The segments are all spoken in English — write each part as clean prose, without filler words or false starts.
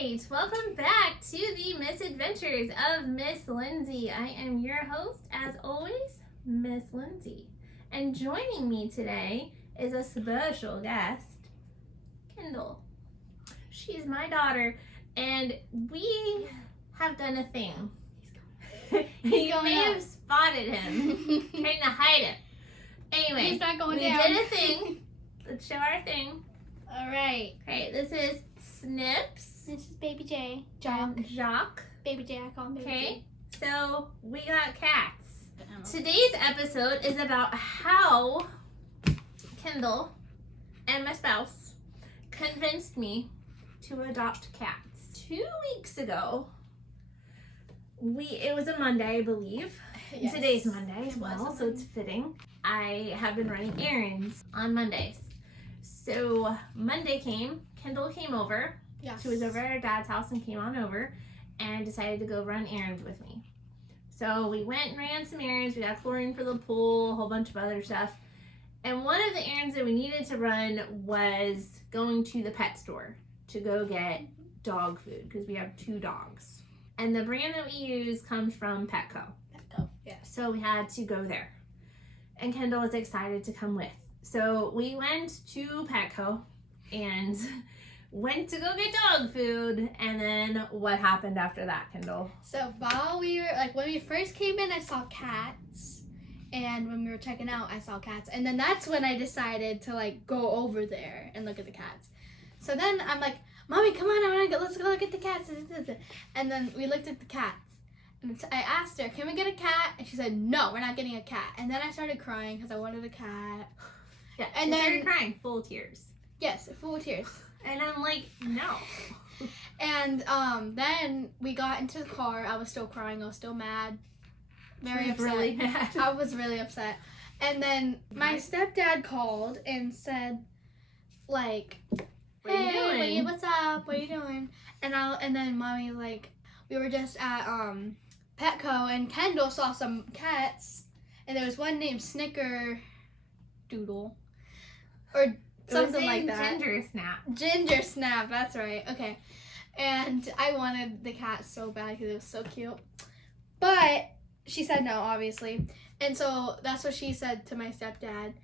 right, welcome back to the MisAdventures of Miss Lindsey. I am your host, as always, Miss Lindsey. And joining me today is a special guest, Kendall. She's my daughter, and we have done a thing. You may have spotted him, trying to hide him. Anyway, He's not going we down. did a thing. Let's show our thing. All right. Okay, this is Snips. This is Baby J. Jock. Jock. Baby J, I call him Baby Okay, so we got cats. J. Today's episode is about how Kendall and my spouse convinced me to adopt cats. 2 weeks ago, it was a Monday, I believe. Yes. Today's Monday as It was well, a so it's fitting. I have been running errands on Mondays. So Monday came, Kendall came over. Yes. She was over at her dad's house and came on over and decided to go run errands with me. So we went and ran some errands. We got chlorine for the pool, a whole bunch of other stuff. And one of the errands that we needed to run was going to the pet store to go get dog food because we have 2 dogs. And the brand that we use comes from Petco. Petco, yes. So we had to go there. And Kendall was excited to come with. So we went to Petco and went to go get dog food. And then what happened after that, Kendall? So while we were, when we first came in, I saw cats. And when we were checking out, I saw cats. And then that's when I decided to, go over there and look at the cats. So then I'm like, Mommy, come on, let's go look at the cats. And then we looked at the cats. And I asked her, can we get a cat? And she said, no, we're not getting a cat. And then I started crying because I wanted a cat. Yeah, and then started crying, full of tears. Yes, full of tears. And I'm like, no. And then we got into the car. I was still crying. I was still mad. Very upset. Really mad. I was really upset. And then my stepdad called and said, What are you hey, doing? what's up? What are you doing? And then Mommy, we were just at Petco, and Kendall saw some cats, and there was one named Snickerdoodle, or something like that. Ginger Snap. Ginger Snap, that's right. Okay. And I wanted the cat so bad because it was so cute. But she said no, obviously. And so that's what she said to my stepdad.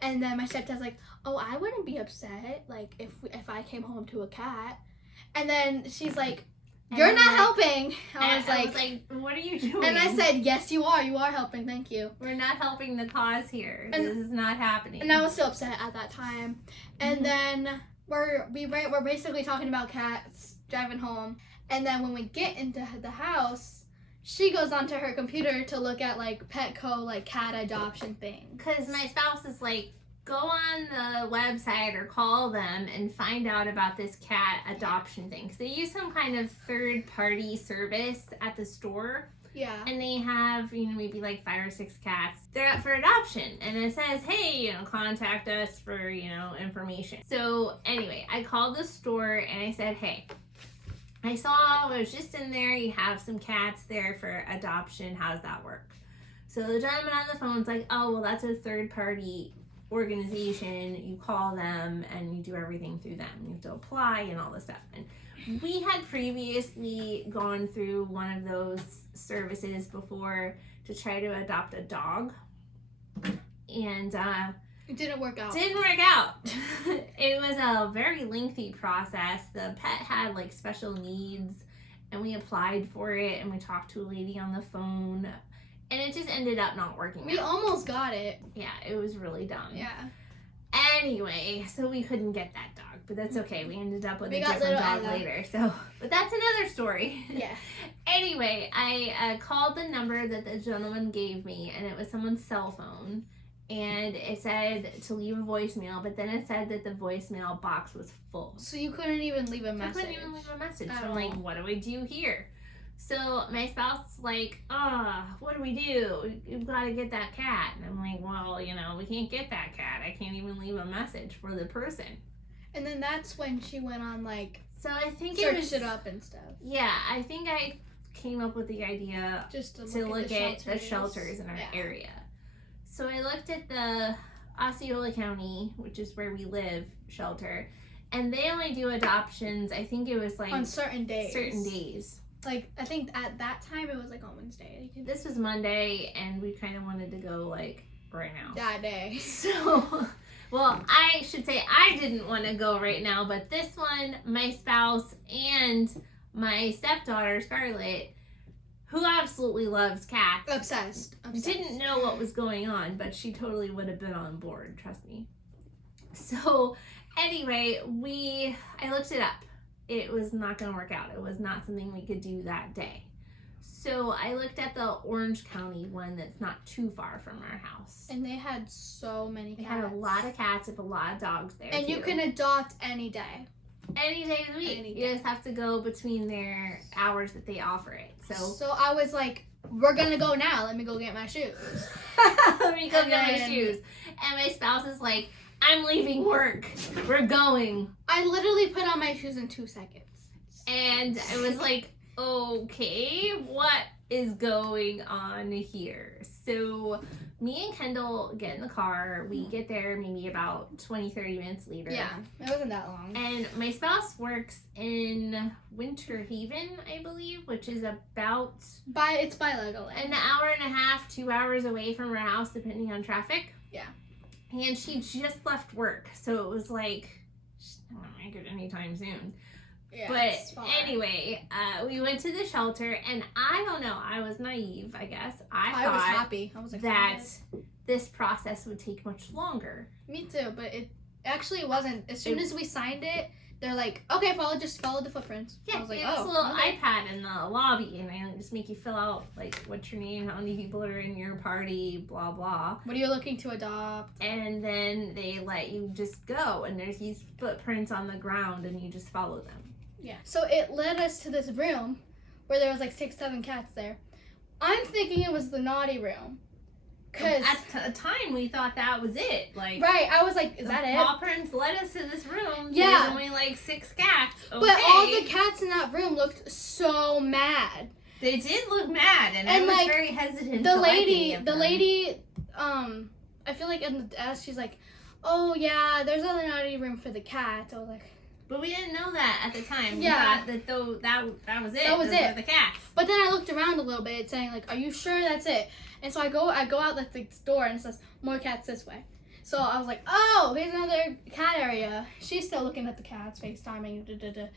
And then my stepdad's like, oh, I wouldn't be upset, if I came home to a cat. And then she's like, you're not helping. I was like, what are you doing? and I said, yes, you are. You are helping. Thank you. We're not helping the cause here. And- This is not happening. And I was still upset at that time. And then we're basically talking about cats, driving home. And then when we get into the house, she goes onto her computer to look at Petco cat adoption things. Because my spouse is like, go on the website or call them and find out about this cat adoption thing. Because they use some kind of third-party service at the store. Yeah. And they have, maybe 5 or 6 cats. They're up for adoption. And it says, hey, contact us for, information. So anyway, I called the store and I said, hey, I was just in there. You have some cats there for adoption. How does that work? So the gentleman on the phone's like, oh, well, that's a third-party organization. You call them and you do everything through them. You have to apply and all this stuff. And we had previously gone through one of those services before to try to adopt a dog. And It didn't work out. didn't work out. It was a very lengthy process. The pet had special needs and we applied for it and we talked to a lady on the phone and it just ended up not working We out. almost got it. Yeah, it was really dumb. Yeah. Anyway, so we couldn't get that dog, but that's okay. We ended up with We a got different little dog Ella. later. So, but that's another story. Yeah. Anyway, I called the number that the gentleman gave me, and it was someone's cell phone, and it said to leave a voicemail, but then it said that the voicemail box was full. So you couldn't even leave a I message. couldn't even leave a message. At So I'm like, all. what do I do here? So my spouse is like, what do we do? We've got to get that cat. And I'm like, well, we can't get that cat. I can't even leave a message for the person. And then that's when she went on So I think searched it up and stuff. Yeah, I think I came up with the idea Just to look at the shelters. shelters in our Yeah. area. So I looked at the Osceola County, which is where we live, shelter, And they only do adoptions, I think it was like on certain days. Certain days. Like, I think at that time it was like on Wednesday. This was Monday, and we kind of wanted to go like right now. That day. So, well, I should say I didn't want to go right now, but this one, my spouse and my stepdaughter, Scarlett, who absolutely loves cats. Obsessed. Didn't know what was going on, but she totally would have been on board, trust me. So, anyway, I looked it up. It was not going to work out. It was not something we could do that day. So I looked at the Orange County one that's not too far from our house. And they had so many cats. They had a lot of cats with a lot of dogs there. And too. you can adopt any day. Any day of the week. You just have to go between their hours that they offer it. So I was like, we're going to go now. Let me go get my shoes. Let me go get my shoes. And my spouse is like, I'm leaving work. We're going. I literally put on my shoes in 2 seconds. And I was like, okay, what is going on here? So me and Kendall get in the car. We get there maybe about 20-30 minutes later. Yeah, it wasn't that long. And my spouse works in Winter Haven, I believe, which is about... It's by Legoland. An hour and a half, 2 hours away from our house, depending on traffic. Yeah. And she just left work, so it was like, she's not gonna make it anytime soon. Yeah, but anyway, we went to the shelter, and I don't know, I was naive, I guess. I was happy. I was excited. That this process would take much longer. Me too, but it actually wasn't. As soon as we signed it, they're like, okay, just follow the footprints. Yeah, I was like, there's a little iPad in the lobby, and they just make you fill out, like, what's your name, how many people are in your party, blah, blah. What are you looking to adopt? And then they let you just go, and there's these footprints on the ground, and you just follow them. Yeah. So it led us to this room where there was like 6-7 cats there. I'm thinking it was the naughty room. Cause at the time we thought that was it. Like, right, I was like, is that it? Paw prints led us to this room. Yeah. There's only like 6 cats. Okay. But all the cats in that room looked so mad. They did look mad, and I was like, very hesitant. The lady, I feel like in the desk, she's like, oh yeah, there's a naughty room for the cats. I was like. But we didn't know that at the time. Yeah. We thought that was it. That was Those it. were the cats. But then I looked around a little bit, saying like, "Are you sure that's it?" And so I go out like the door, and it says more cats this way. So I was like, "Oh, here's another cat area." She's still looking at the cats, FaceTiming.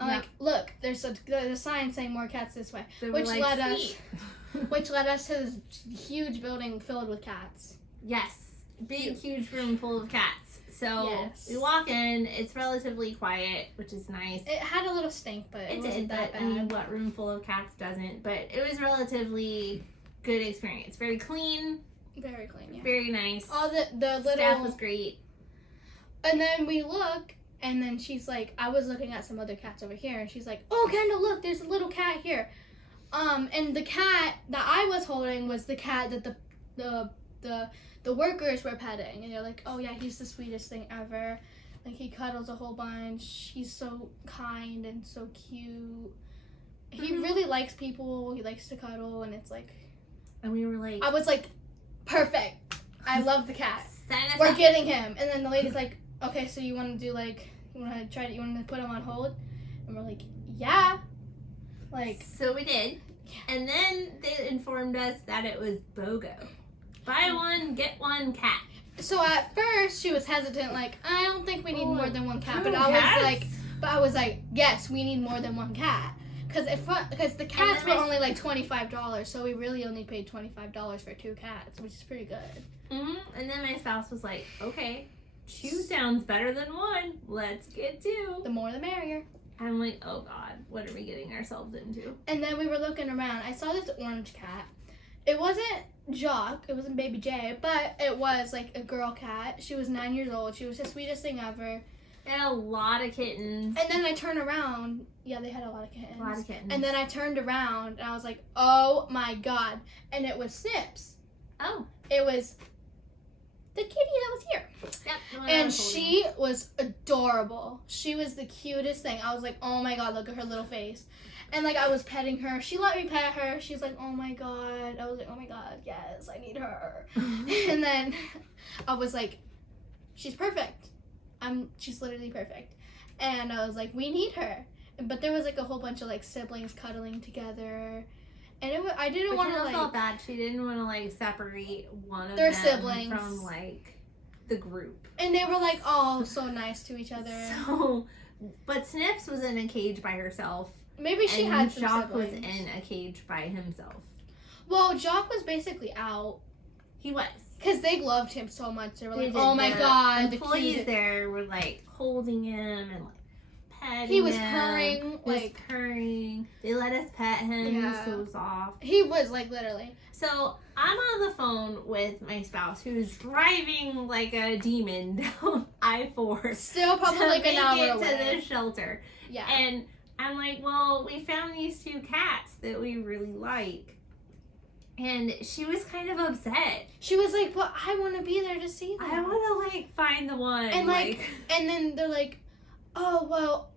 I'm like, "Look, there's a sign saying more cats this way," So which led us to this huge building filled with cats. Yes, big huge room full of cats. So yes. We walk in, it's relatively quiet, which is nice. It had a little stink, but it wasn't that bad. I mean, what room full of cats doesn't? But it was relatively good experience. Very clean. Very clean, yeah. Very nice. All the little... Staff was great. And then we look, and then she's like, I was looking at some other cats over here, and she's like, oh, Kendall, look, there's a little cat here. And the cat that I was holding was the cat that the workers were petting, and they're like, oh yeah, he's the sweetest thing ever. Like, he cuddles a whole bunch. He's so kind and so cute. He really likes people. He likes to cuddle, and it's like... And we were like... I was like, perfect. I love the cat. We're getting him. And then the lady's like, okay, so you want to do like, you want to put him on hold? And we're like, yeah. Like... So we did. Yeah. And then they informed us that it was BOGO. Buy one, get one cat. So at first she was hesitant, like, I don't think we need more than one cat. But cats? I was like, yes, we need more than one cat. Because the cats were only like $25, so we really only paid $25 for 2 cats, which is pretty good. Mm-hmm. And then my spouse was like, okay, 2 sounds better than 1. Let's get 2. The more the merrier. I'm like, oh God, what are we getting ourselves into? And then we were looking around. I saw this orange cat. It wasn't Jock, it wasn't Baby J, but it was like a girl cat. She was 9 years old. She was the sweetest thing ever. They had a lot of kittens. And then I turned around. Yeah, they had a lot of kittens. A lot of kittens. And then I turned around and I was like, oh my God. And it was Snips. Oh. It was the kitty that was here. Yep. And she was adorable. She was the cutest thing. I was like, oh my God, look at her little face. And like, I was petting her. She let me pet her. She's like, oh my God. I was like, oh my God, yes, I need her. And then I was like, she's perfect. She's literally perfect. And I was like, we need her. But there was like a whole bunch of like siblings cuddling together. And I didn't want to Kendall like... felt bad. She didn't want to like separate one of their them siblings from like the group. And they were like all so nice to each other. So, but Snips was in a cage by herself. Maybe she and had some Jock siblings. was in a cage by himself. Well, Jock was basically out. He was. Because they loved him so much. They were They like, did. oh my The god. employees cute. there were like holding him and like petting He was him. purring. He was Like, purring. They let us pet him. Yeah. So it was off. he was like literally. So I'm on the phone with my spouse who's driving like a demon down I-4. Still probably to like an make hour it away. to the shelter. Yeah. And I'm like, well, we found these 2 cats that we really like. And she was kind of upset. She was like, but I want to be there to see them. I want to like find the one. And like, and then they're like, oh, well,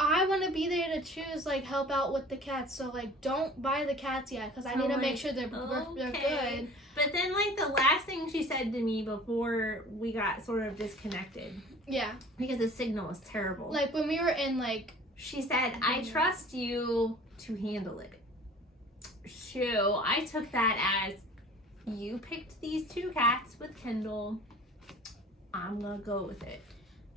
I want to be there to choose, like, help out with the cats. So, like, don't buy the cats yet because I need to make sure they're good. But then, like, the last thing she said to me before we got sort of disconnected. Yeah. Because the signal was terrible. Like, when we were in, like... She said, I trust you to handle it. Shoo. I took that as, you picked these 2 cats with Kendall. I'm going to go with it.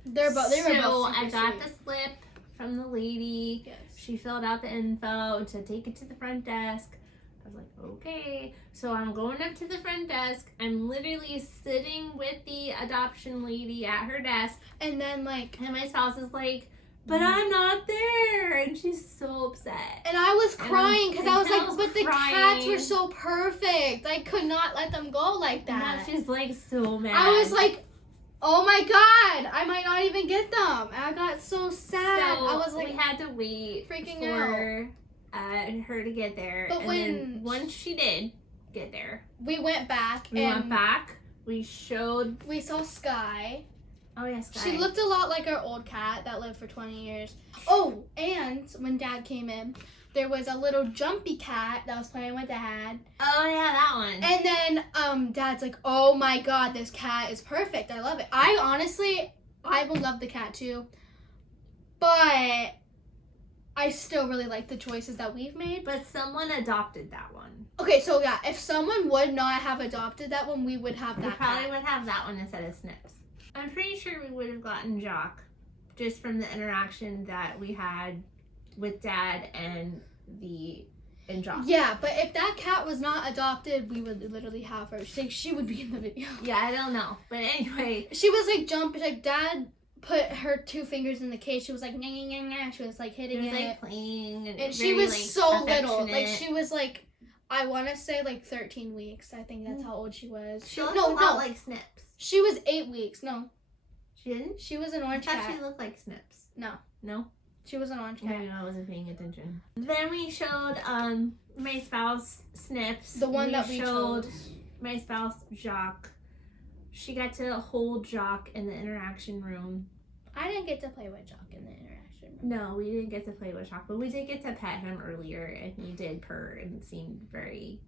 They were both So super I got sweet. the slip from the lady. Yes. She filled out the info to take it to the front desk. I was like, okay. So I'm going up to the front desk. I'm literally sitting with the adoption lady at her desk. And then, like... And my spouse is like, but I'm not there. And she's so upset. And I was crying because I was like, Kendall's but the crying. cats were so perfect. I could not let them go like And now that. she's like so mad. I was like, oh my god, I might not even get them. And I got so sad. So I was like, we had to wait freaking for her to get there. But and then once she did get there, we went back we and went back. We showed. we saw Sky. Oh yes, Sky. She looked a lot like our old cat that lived for 20 years. Oh, and when Dad came in, there was a little jumpy cat that was playing with Dad. Oh yeah, that one. And then Dad's like, oh my god, this cat is perfect. I love it. I would love the cat too. But I still really like the choices that we've made. But someone adopted that one. Okay, so yeah, if someone would not have adopted that one, we would have We that probably cat. would have that one instead of Snips. I'm pretty sure we would have gotten Jock just from the interaction that we had with Dad and Jock. Yeah, but if that cat was not adopted, we would literally have her. She would be in the video. Yeah, I don't know. But anyway. She was like jumping, like Dad put her 2 fingers in the cage. She was like, nah, nah, nah, nah. She was like hitting It was it. like playing And very, she was like, so little. Like affectionate. she was like, I want to say like 13 weeks. I think that's how old she was. She looked a lot like Snips. She was 8 weeks. No, She didn't? she was an I orange thought cat. she looked like Snips. No. No? She was an orange I cat. don't know, I wasn't paying attention. Then we showed my spouse Snips. The one that we showed chose. my spouse Jock. She got to hold Jock in the interaction room. I didn't get to play with Jock in the interaction room. No, we didn't get to play with Jock, but we did get to pet him earlier, and he did purr and seemed very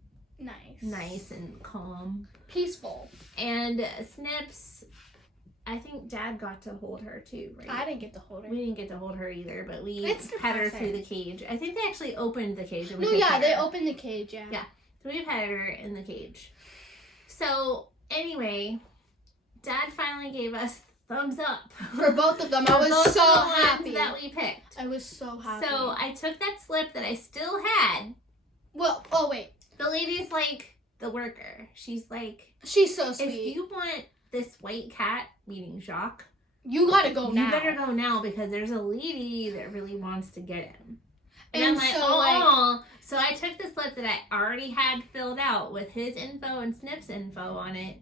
nice and calm. Peaceful. And Snips, I think Dad got to hold her too, right? I didn't get to hold her. We didn't get to hold her either, but we It's pet her perfect. through the cage. I think they actually opened the cage. And we No, could yeah, pet they her. opened the cage, yeah. Yeah. So we pet her in the cage. So anyway, Dad finally gave us thumbs up. For both of them. For I was both of so the ones happy. that we picked. I was so happy. So I took that slip that I still had. Well, oh wait. The lady's like the worker. She's like, She's so if sweet. you want this white cat, meaning Jacques, You gotta go you now. better go now because there's a lady that really wants to get him. And And I'm like, so, oh. So I took the slip that I already had filled out with his info and Snip's info on it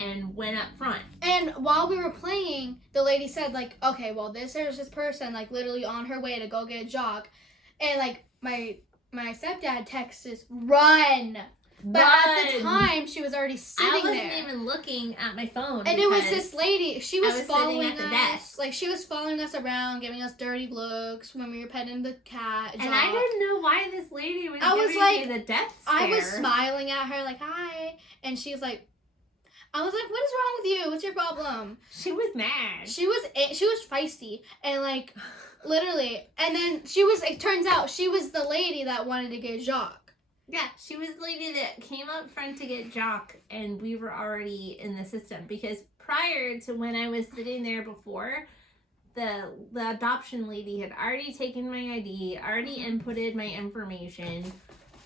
and went up front. And while we were playing, the lady said, like, okay, well, there's this person, like, literally on her way to go get Jock. And, like, my stepdad texts us, run! But at the time, she was already sitting I wasn't there. even looking at my phone. And it was because this lady. She I was, was following sitting at the us. desk. Like, she was following us around, giving us dirty looks when we were petting the cat. And Jock. I didn't know why this lady was I was giving like- me the death stare. I was smiling at her, like, hi. And she's like, I was like, what is wrong with you? What's your problem? She was mad. She was feisty and like literally, and then it turns out she was the lady that wanted to get Jacques. Yeah, she was the lady that came up front to get Jacques, and we were already in the system because prior to when I was sitting there before, the adoption lady had already taken my ID, already inputted my information.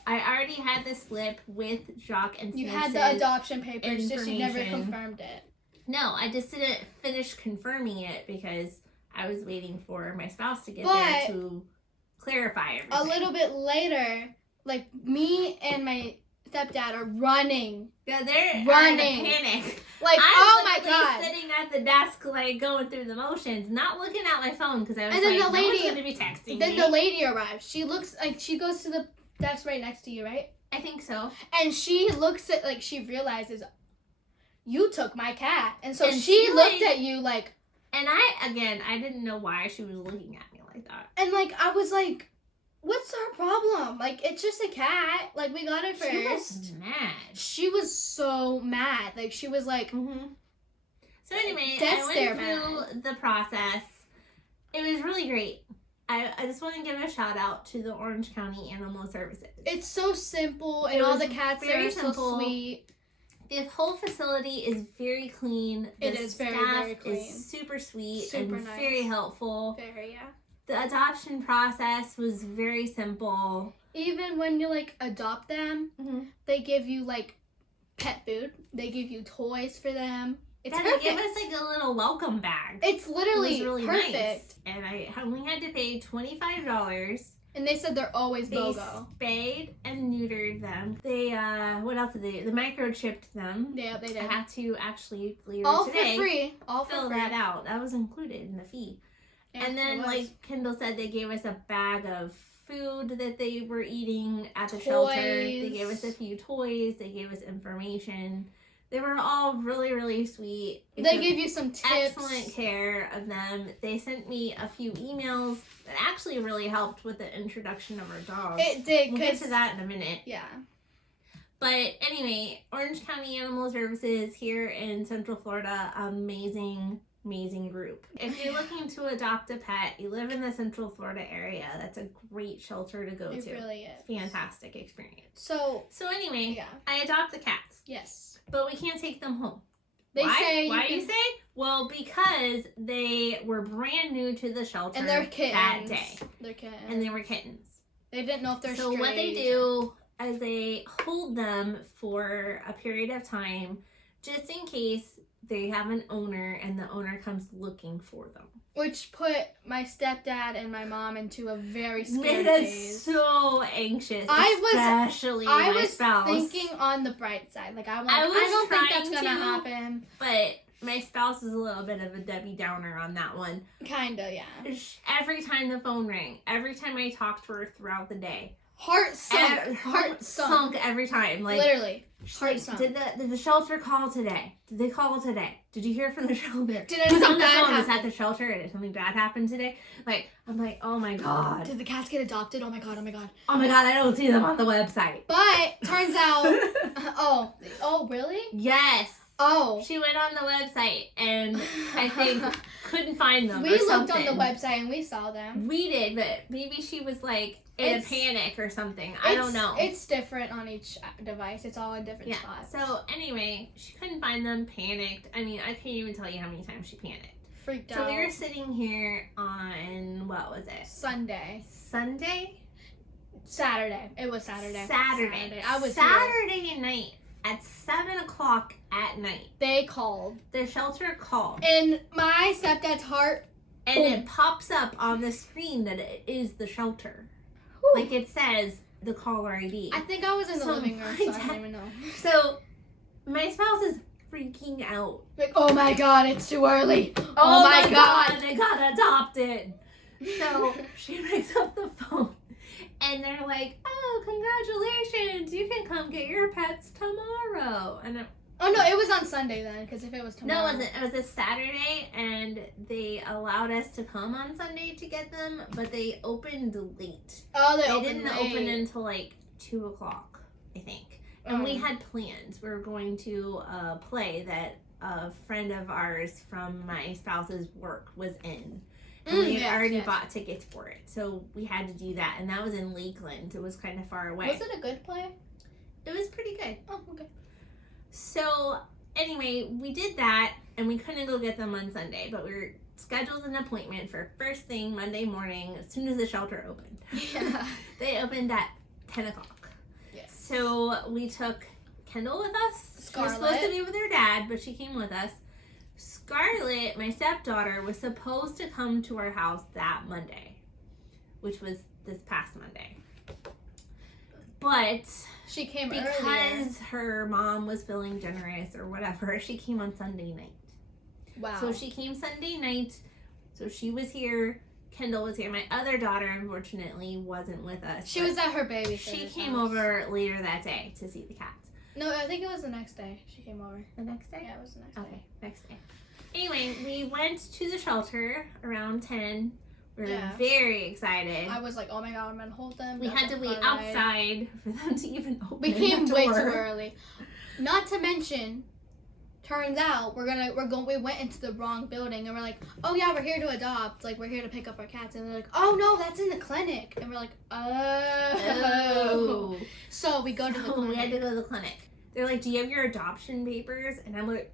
I already had the slip with Jacques and You had the adoption papers, just you never information. confirmed it. No, I just didn't finish confirming it because I was waiting for my spouse to get But there to clarify everything. a little bit later, like me and my stepdad are running. Yeah, they're running. in a panic. Like, I'm oh my literally god. sitting at the desk, like, going through the motions, not looking at my phone, because I was And then like, the no one's lady- going to be texting Then me. the lady arrives. She looks like she goes to the desk right next to you, right? I think so. And she looks at, like, she realizes, you took my cat. And so And she she, looked like- at you like, And I didn't know why she was looking at me like that. and like, I was like, what's our problem? Like, it's just a cat. Like, we got it first. She was mad. She was so mad. Like, she was like, Mm-hmm. So anyway, Death I stare went through the process. It was really great. I just want to give a shout out to the Orange County Animal Services. it's so simple, and It all was the cats very are so simple. sweet. The whole facility is very clean. It The is very, staff very clean. is super sweet Super and nice. very helpful. Very, yeah. The adoption process was very simple. Even when you, like, adopt them, Mm-hmm. they give you, like, pet food. They give you toys for them. It's They perfect. give us like a little welcome bag. It's literally it was really perfect. nice. And I only had to pay $25. And they said they're always They BOGO. spayed and neutered them. They what else did they do? They microchipped them. Yeah, they I did. had to actually later All today for free. All fill for free. that out. That was included in the fee. Yeah, And it then, was. like Kendall said, they gave us a bag of food that they were eating at the shelter. They Toys. gave us a few toys. They gave us information. They were all really, really sweet. They They took give you some tips. excellent care of them. They sent me a few emails that actually really helped with the introduction of our dog. It did, We'll get because to that in a minute. yeah. But anyway, Orange County Animal Services here in Central Florida, amazing group. If you're looking to adopt a pet, you live in the Central Florida area, that's a great shelter to go It to. really is. Fantastic experience. So, So anyway, yeah. I adopt the cats, Yes. but we can't take them home. They Why? say Why do you can- say? Well, because they were brand new to the shelter and they're kittens. that day. They're kittens. And they were kittens. They didn't know if they're So what they strays. do is they hold them for a period of time just in case they have an owner and the owner comes looking for them. Which put my stepdad and my mom into a very Made scared us phase. so anxious, especially I my was spouse. thinking on the bright side. Like, I was I don't think that's trying gonna to- happen. But my spouse is a little bit of a Debbie Downer on that one. Kinda, yeah. Every time the phone rang, every time I talked to her throughout the day, Heart sunk. heart sunk every time. Like, Literally. she's Heart like, sunk. did the shelter call today? Did they call today? Did you hear from the shelter? Did Who's anything on the bad phone? Is happen? at the shelter? Did something bad happen today? Like, I'm like, oh my god. Did the cats get adopted? Oh my god, oh my god. Oh my god, I don't see them on the website. But, turns out, oh, really? Yes. Oh. She went on the website and I think couldn't find them. We or looked on something. the website and we saw them. We did, but maybe she was like in It's- a panic or something. I don't know. It's different on each device. It's all in different Yeah. spots. So anyway, she couldn't find them, panicked. I mean, I can't even tell you how many times she panicked. Freaked So out. we were sitting here on, what was it? Sunday. Sunday? Saturday. It was Saturday. Saturday. I was here. Saturday night at 7 o'clock at night. They called. The shelter called. And my stepdad's heart. And Boom. it pops up on the screen that it is the shelter. Whew. Like it says the caller ID. I think I was in the So living room, my so I dad- don't even know. So my spouse is freaking out. Like, oh my god, it's too early. Oh, my god. They got adopted. So she picks up the phone and they're like, oh, congratulations. You can come get your pets tomorrow. And Oh no, it was on Sunday then, because if it was tomorrow. no, it wasn't. It was a Saturday and they allowed us to come on Sunday to get them, but they opened late. Oh, they They opened didn't late. open until like 2 o'clock, I think. And we had plans. We were going to a play that a friend of ours from my spouse's work was in. And we had already bought tickets for it. So we had to do that. And that was in Lakeland. It was kind of far away. Was it a good play? It was pretty good. Oh, okay. So anyway, we did that. And we couldn't go get them on Sunday. But we were scheduled an appointment for first thing Monday morning as soon as the shelter opened. Yeah. They opened at 10 o'clock. Yes. So we took Kendall with us. Scarlett. She was supposed to be with her dad, but she came with us. Scarlett, my stepdaughter, was supposed to come to our house that Monday, which was this past Monday. But she came because earlier. her mom was feeling generous or whatever, she came on Sunday night. Wow. So she came Sunday night. So she was here. Kendall was here. My other daughter, unfortunately, wasn't with us. She was at her baby. She came over later that day to see the cats. No, I think it was the next day she came over. The next day? Yeah, it was the next day. Okay, next day. Anyway, we went to the shelter around 10. We were very excited. I was like, oh my god, I'm gonna hold them. We had to wait outside for them to even open We came the way door. too early. Not to mention, turns out we went into the wrong building and we're like, oh yeah, we're here to adopt. Like, we're here to pick up our cats. And they're like, oh no, that's in the clinic. And we're like, oh. So we go to the clinic. We had to go to the clinic. They're like, do you have your adoption papers? And I'm like,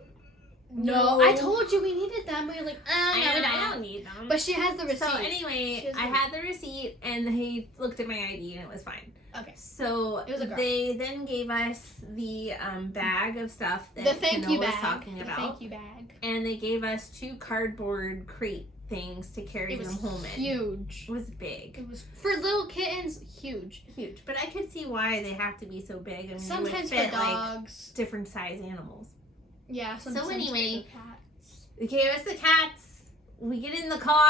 no. I told you we needed them. We were like, I don't need them. But she has the receipt. So anyway, I had the receipt and he looked at my ID and it was fine. Okay. So it was a girl. They then gave us the bag of stuff that the thank you was bag. talking about. The thank you bag. And they gave us 2 cardboard crate things to carry them home in. Huge. It was big. It was for little kittens, huge. Huge. But I could see why they have to be so big. I mean, sometimes fit, for dogs. Like, different size animals. Yeah. So anyway, they gave us the cats. We get in the car.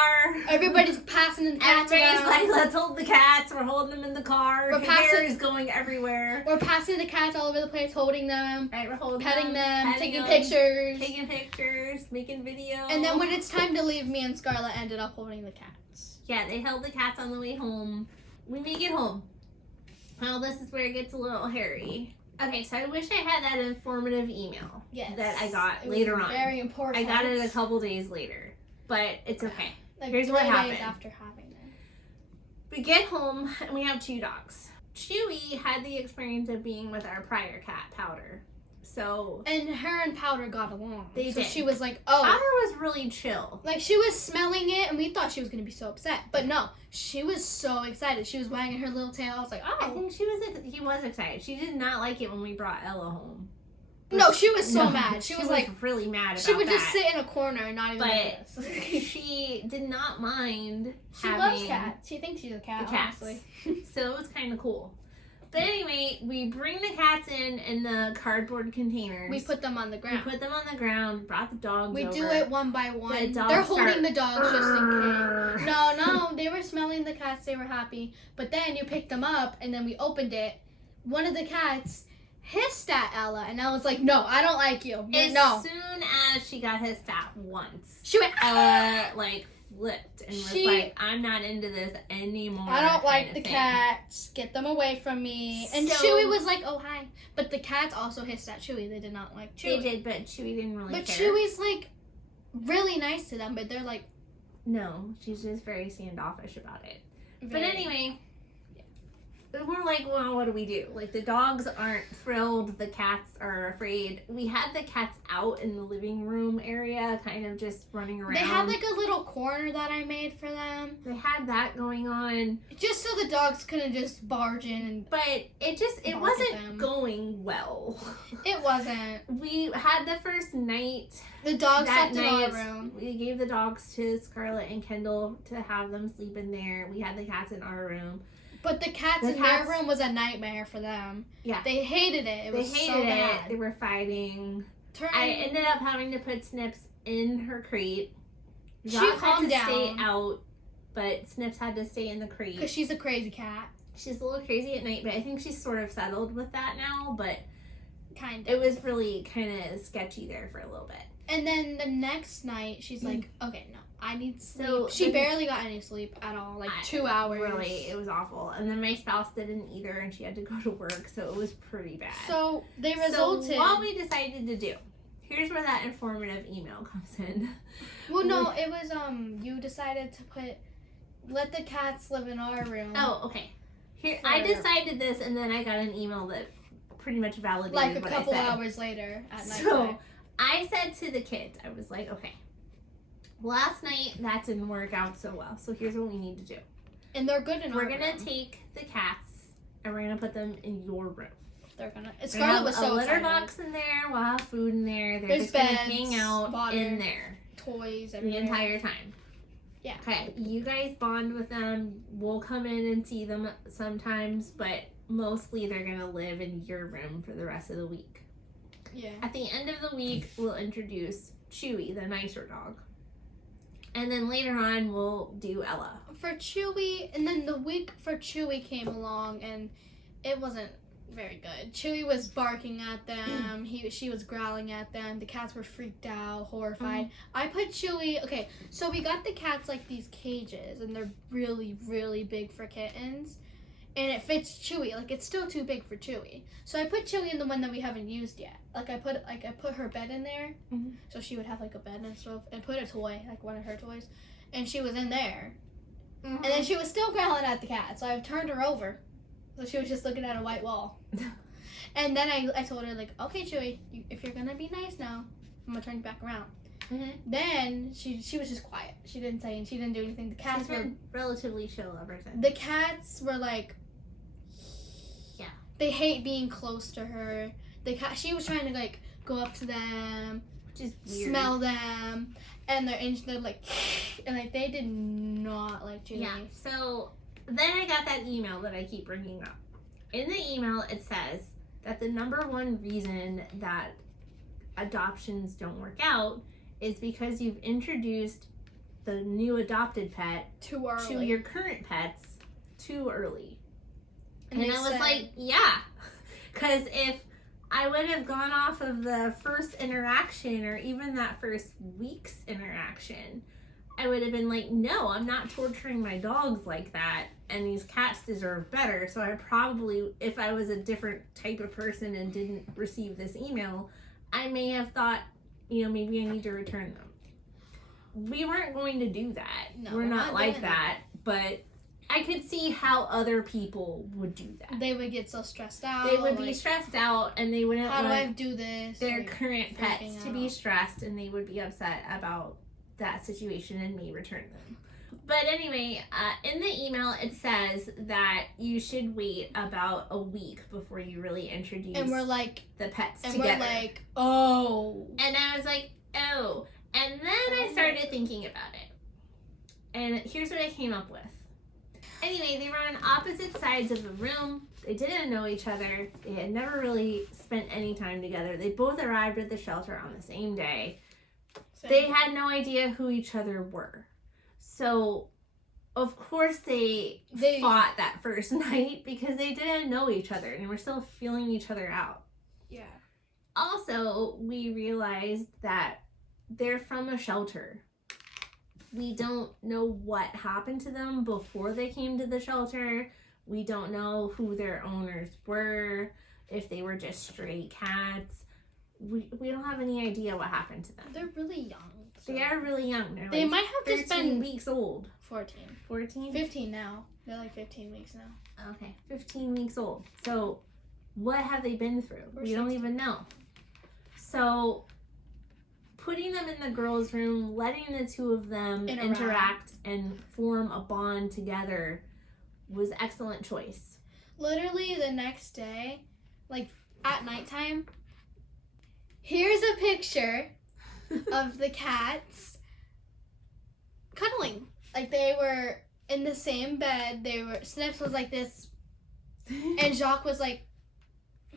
Everybody's passing the cats Everybody's around. like, let's hold the cats. We're holding them in the car. We're Hair is going everywhere. We're passing the cats all over the place, holding them. Right, we're holding petting them, petting taking them, pictures. Taking pictures, making videos. And then when it's time to leave, me and Scarlett ended up holding the cats. Yeah, they held the cats on the way home. We make it home. Well, this is where it gets a little hairy. Okay, so I wish I had that informative email that I got later on. Very important. I got it a couple days later, but it's okay. Like Here's what 3 happened. days after having them. We get home and we have 2 dogs. Chewy had the experience of being with our prior cat, Powder. So and her and Powder got along. They did. She was like, oh. Powder was really chill. Like, she was smelling it, and we thought she was going to be so upset. But no, she was so excited. She was wagging her little tail. I was like, oh. I think he was excited. She did not like it when we brought Ella home. No, she was so mad. She was like really mad about that. She would just sit in a corner and not even But she did not mind She loves cats. She thinks she's a cat, honestly. So it was kind of cool. But anyway, we bring the cats in the cardboard containers. We put them on the ground. We put them on the ground, brought the dogs We over. do it one by one. The They're holding the dogs just in case. No, they were smelling the cats. They were happy. But then you picked them up, and then we opened it. One of the cats hissed at Ella, and I was like, no, I don't like you. As soon as she got hissed at once, she went, like, flipped and was like, I'm not into this anymore. I don't like the cats. Get them away from me. And Chewy was like, oh, hi. But the cats also hissed at Chewy. They did not like Chewy. They did, but Chewy didn't really care. But Chewy's, like, really nice to them, but they're like... No, she's just very standoffish about it. But anyway... We're like, well, what do we do? Like, the dogs aren't thrilled. The cats are afraid. We had the cats out in the living room area, kind of just running around. They had, like, a little corner that I made for them. They had that going on. Just so the dogs couldn't just barge in and... But it wasn't going well. It wasn't. We had the first night. The dogs slept in our room. We gave the dogs to Scarlett and Kendall to have them sleep in there. We had the cats in our room. But the cats in their room was a nightmare for them. Yeah. They hated it. It was so bad. They were fighting. I ended up having to put Snips in her crate. She calmed down. Stay out, but Snips had to stay in the crate. Because she's a crazy cat. She's a little crazy at night, but I think she's sort of settled with that now, but kind of. It was really kind of sketchy there for a little bit. And then the next night, she's like, okay, no, I need sleep. So She then- barely got any sleep at all, like 2 hours. Really, it was awful. And then my spouse didn't either, and she had to go to work, so it was pretty bad. So they resulted. So what we decided to do, here's where that informative email comes in. Well, no, it was you decided to let the cats live in our room. Oh, okay. Here, I decided this, and then I got an email that pretty much validated like a what couple I said. hours later at night. So I said to the kids, I was like, okay, last night that didn't work out so well, so here's what we need to do. And they're good in our We're gonna room. take the cats and we're gonna put them in your room. They're gonna. We're gonna Scarlett have was a so litter excited. box in there. We'll have food in there. They're There's just gonna beds, hang out water, in there toys, the everywhere. entire time. Yeah. Okay, you guys bond with them. We'll come in and see them sometimes, but mostly they're gonna live in your room for the rest of the week. Yeah. At the end of the week, we'll introduce Chewy, the nicer dog. And then later on, we'll do Ella. For Chewy, and then the week for Chewy came along, and it wasn't very good. Chewy was barking at them. She was growling at them. The cats were freaked out, horrified. I put Chewy. Okay, so we got the cats like these cages, and they're really, really big for kittens, and it fits Chewy. Like it's still too big for Chewy. So I put Chewy in the one that we haven't used yet. Like I put her bed in there, so she would have like a bed and stuff, and put a toy, like one of her toys, and she was in there. And then she was still growling at the cat, so I turned her over. So she was just looking at a white wall. And then I told her, like, okay, Chewy, if you're going to be nice now, I'm going to turn you back around. Then she was just quiet. She didn't say, and she didn't do anything. The cats She's been relatively chill ever since. The cats were like, yeah. They hate being close to her. She was trying to, like, go up to them, Which is weird. smell them, and they're like, and like they did not like Chewy. Yeah, so then I got that email that I keep bringing up. In the email, it says that the number one reason that adoptions don't work out is because you've introduced the new adopted pet Too early. to your current pets too early. And they I was said- like, yeah. Because if I would have gone off of the first interaction or even that first week's interaction, I would have been like, no, I'm not torturing my dogs like that, and these cats deserve better. So I probably, if I was a different type of person and didn't receive this email, I may have thought, maybe I need to return them. We weren't going to do that. No, we're not like doing that. But I could see how other people would do that. They would get so stressed out. They would be like, stressed out, and they wouldn't how do I want do this? their Like, current pets freaking to be out. stressed, and they would be upset about that situation and may return them. But anyway, in the email it says that you should wait about a week before you really introduce and we're like, the pets and together. we're like, oh. And I was like, oh. And then I started thinking about it. And here's what I came up with. Anyway, they were on opposite sides of the room. They didn't know each other. They had never really spent any time together. They both arrived at the shelter on the same day. They had no idea who each other were. So, of course, they fought that first night because they didn't know each other and were still feeling each other out. Yeah. Also, we realized that they're from a shelter. We don't know what happened to them before they came to the shelter. We don't know who their owners were, if they were just stray cats. We don't have any idea what happened to them. They're really young. So. They are really young. They're They like might have just 13 been weeks old. 14. 14? 15 now. They're like 15 weeks now. Okay, 15 weeks old. So, what have they been through? Or We don't 16. even know. So, putting them in the girls' room, letting the two of them interact and form a bond together was excellent choice. Literally the next day, like at nighttime, here's a picture of the cats cuddling. Like they were in the same bed. Snips was like this, and Jacques was like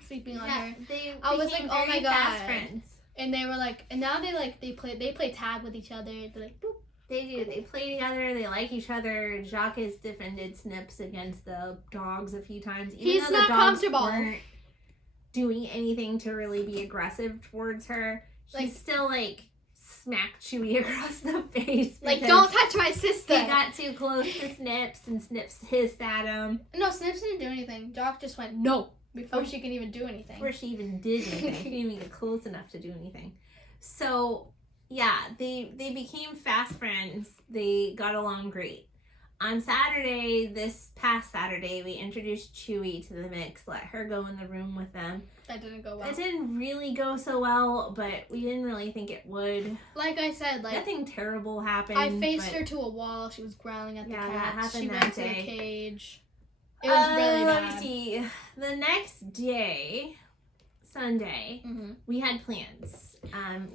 sleeping on her. I was like, oh my fast God. friends. And they were like, and now they play tag with each other. They're like, boop. They do. They play together. They like each other. Jacques has defended Snips against the dogs a few times. Even He's though the not dogs comfortable. weren't doing anything to really be aggressive towards her. He's Like- still like smacked Chewy across the face. Like, don't touch my sister. He got too close to Snips, and Snips hissed at him. No, Snips didn't do anything. Doc just went, no, before she can even do anything. Before she even did anything. She didn't even get close enough to do anything. So, yeah, they became fast friends. They got along great. On Saturday, this past Saturday, we introduced Chewy to the mix, let her go in the room with them. That didn't go well. It didn't really go so well, but we didn't really think it would. Like I said, nothing terrible happened. I faced her to a wall. She was growling at the cat. That happened she that went day. to the cage. It was really bad. Let me see. The next day, Sunday, we had plans.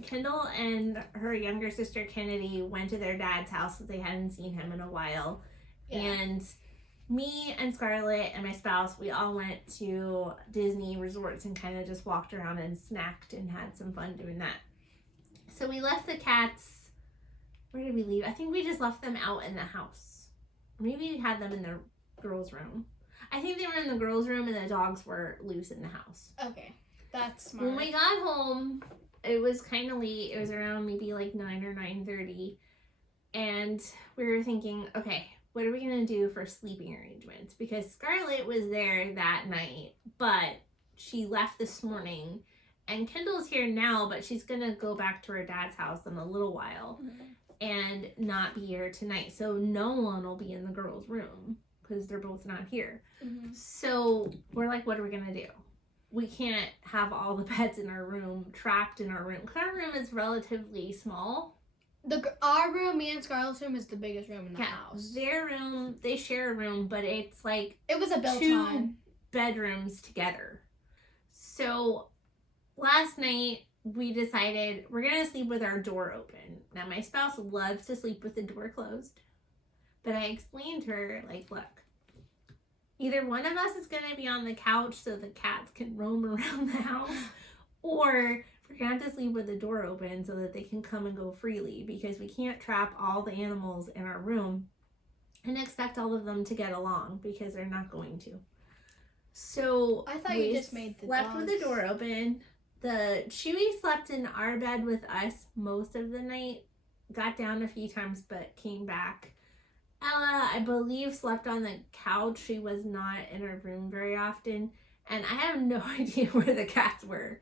Kendall and her younger sister Kennedy went to their dad's house because they hadn't seen him in a while. Yeah. And me and Scarlett and my spouse, we all went to Disney resorts and kind of just walked around and snacked and had some fun doing that. So we left the cats. Where did we leave? I think we just left them out in the house. Maybe we had them in the girls' room. I think they were in the girls' room and the dogs were loose in the house. Okay, that's smart. When we got home, it was kind of late. It was around maybe like 9 or 9:30. And we were thinking, okay, what are we going to do for sleeping arrangements? Because Scarlett was there that night, but she left this morning. And Kendall's here now, but she's going to go back to her dad's house in a little while and not be here tonight. So no one will be in the girls' room because they're both not here. So we're like, what are we going to do? We can't have all the pets in our room, trapped in our room. Because our room is relatively small. Our room, me and Scarlett's room, is the biggest room in the house. Their room, they share a room, but it's like it was a built-on 2 bedrooms together. So last night we decided we're gonna sleep with our door open. Now my spouse loves to sleep with the door closed, but I explained to her, like, look, either one of us is gonna be on the couch so the cats can roam around the house, or we're going to have to sleep with the door open so that they can come and go freely, because we can't trap all the animals in our room and expect all of them to get along, because they're not going to. So I thought you just made the slept with the door open. The Chewy slept in our bed with us most of the night, got down a few times but came back. Ella, I believe, slept on the couch. She was not in her room very often, and I have no idea where the cats were.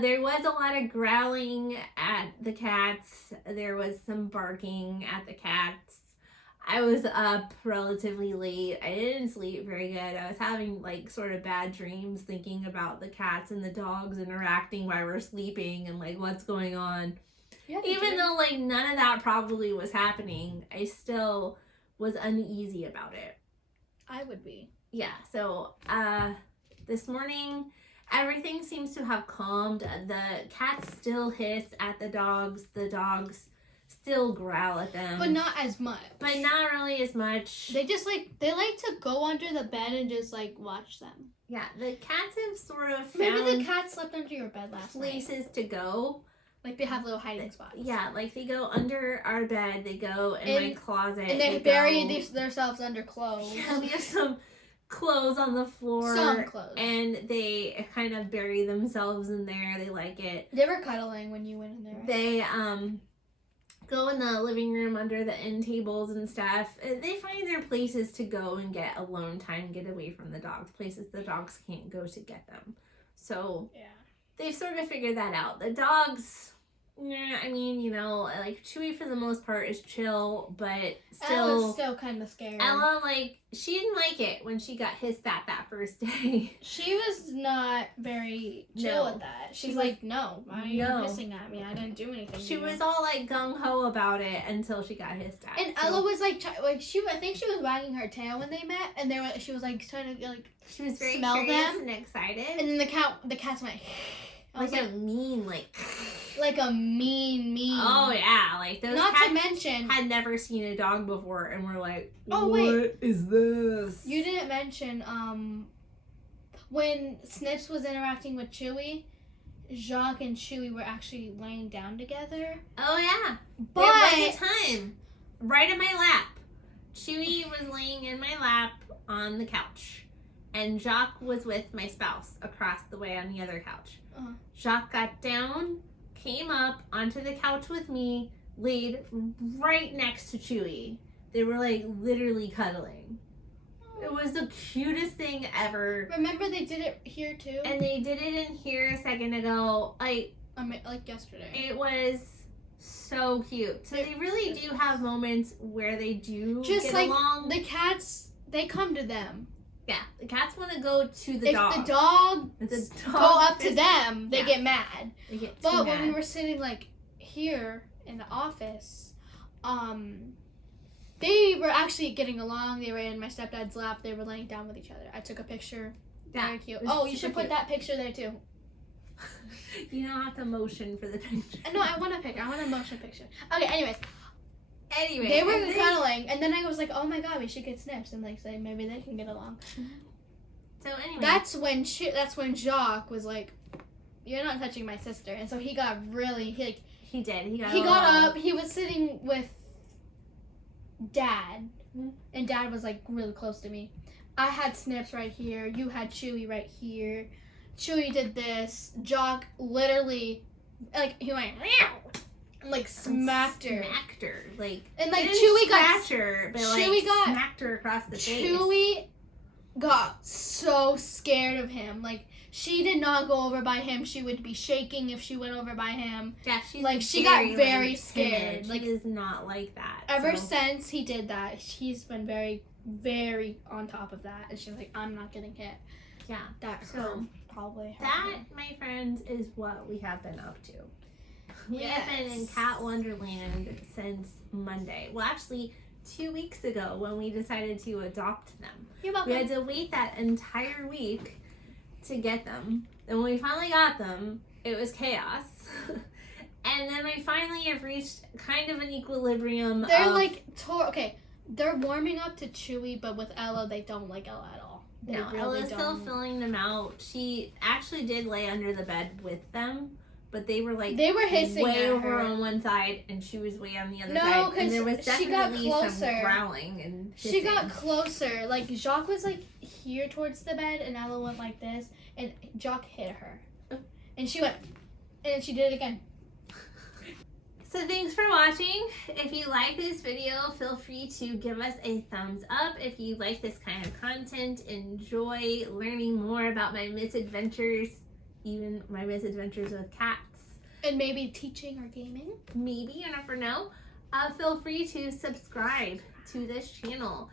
There was a lot of growling at the cats. There was some barking at the cats. I was up relatively late. I didn't sleep very good. I was having like sort of bad dreams thinking about the cats and the dogs interacting while we're sleeping and like what's going on. Yeah, even though like none of that probably was happening, I still was uneasy about it. I would be. Yeah, so this morning everything seems to have calmed. The cats still hiss at the dogs. The dogs still growl at them. But not as much. But not really as much. They just they like to go under the bed and just like watch them. Yeah, the cats have sort of found maybe the cat slept under your bed last night. Places to go. Like they have little hiding spots. Yeah, like they go under our bed. They go in my closet. And they bury themselves under clothes. Yeah, we have some clothes on the floor. Some clothes. And they kind of bury themselves in there. They like it. They were cuddling when you went in there. They go in the living room under the end tables and stuff. They find their places to go and get alone time, get away from the dogs, places the dogs can't go to get them. So yeah, they've sort of figured that out. The dogs, I mean, you know, like Chewy for the most part is chill, but Ella's still kind of scared. Ella, like, she didn't like it when she got hissed at that first day. She was not very chill with that. She's like, no, why are you hissing at me? I didn't do anything. She was all like gung-ho about it until she got hissed at. And Ella was like I think she was wagging her tail when they met, and she was like trying to like she was very smell curious them and excited. And then the cats went like a mean like a mean. Oh yeah, like those not cats to mention had never seen a dog before and were like, oh, what is this? You didn't mention when Snips was interacting with Chewy, Jacques and Chewy were actually laying down together. Oh yeah, but there was a time right in my lap. Chewy was laying in my lap on the couch, and Jacques was with my spouse across the way on the other couch. Jacques got down, came up onto the couch with me, laid right next to Chewy. They were like literally cuddling. It was the cutest thing ever. Remember they did it here too? And they did it in here a second ago. Like yesterday. It was so cute. So they really do have moments where they do just get like along. the cats, they come to them. Yeah, the cats want to go to the dog. If the dog go up to them, they get mad. They get but mad. when we were sitting like here in the office, they were actually getting along. They were in my stepdad's lap. They were laying down with each other. I took a picture. Yeah, very cute. Oh, you should put that picture there too. You don't have to motion for the picture. No, I want a picture. I want a motion picture. Okay, anyways. Anyway. They were cuddling, and then I was like, oh my god, we should get snips and like say maybe they can get along. So anyway. That's when Jacques was like, you're not touching my sister. And so he got really, he did. He got up. He was sitting with Dad, and Dad was like really close to me. I had Snips right here. You had Chewy right here. Chewy did this. Jacques literally, like, he went meow, and like smacked her. Like, and like Chewy got her, but Chewy like got smacked her across the face. Chewy got so scared of him. Like, she did not go over by him. She would be shaking if she went over by him. Yeah, she's like, she got very scared. Timid. Like, she is not like that. Ever since he did that, she's been very, very on top of that. And she's like, I'm not getting hit. Yeah. That probably. That, my friends, is what we have been up to. We have been in Cat Wonderland since Monday. Well, actually, 2 weeks ago when we decided to adopt them. You're welcome. We had to wait that entire week to get them. And when we finally got them, it was chaos. And then I finally have reached kind of an equilibrium. They're like, okay, they're warming up to Chewy, but with Ella, they don't like Ella at all. No, really Ella's still filling them out. She actually did lay under the bed with them, but they were like hissing way at over her. on one side, and she was way on the other side. And there was definitely some growling and hissing. She got closer. Like, Jacques was like here towards the bed, and Ella went like this, and Jacques hit her. And she went, and she did it again. So thanks for watching. If you like this video, feel free to give us a thumbs up. If you like this kind of content, enjoy learning more about my misadventures, even my misadventures with cats. And maybe teaching or gaming. Maybe, you never know. Feel free to subscribe to this channel.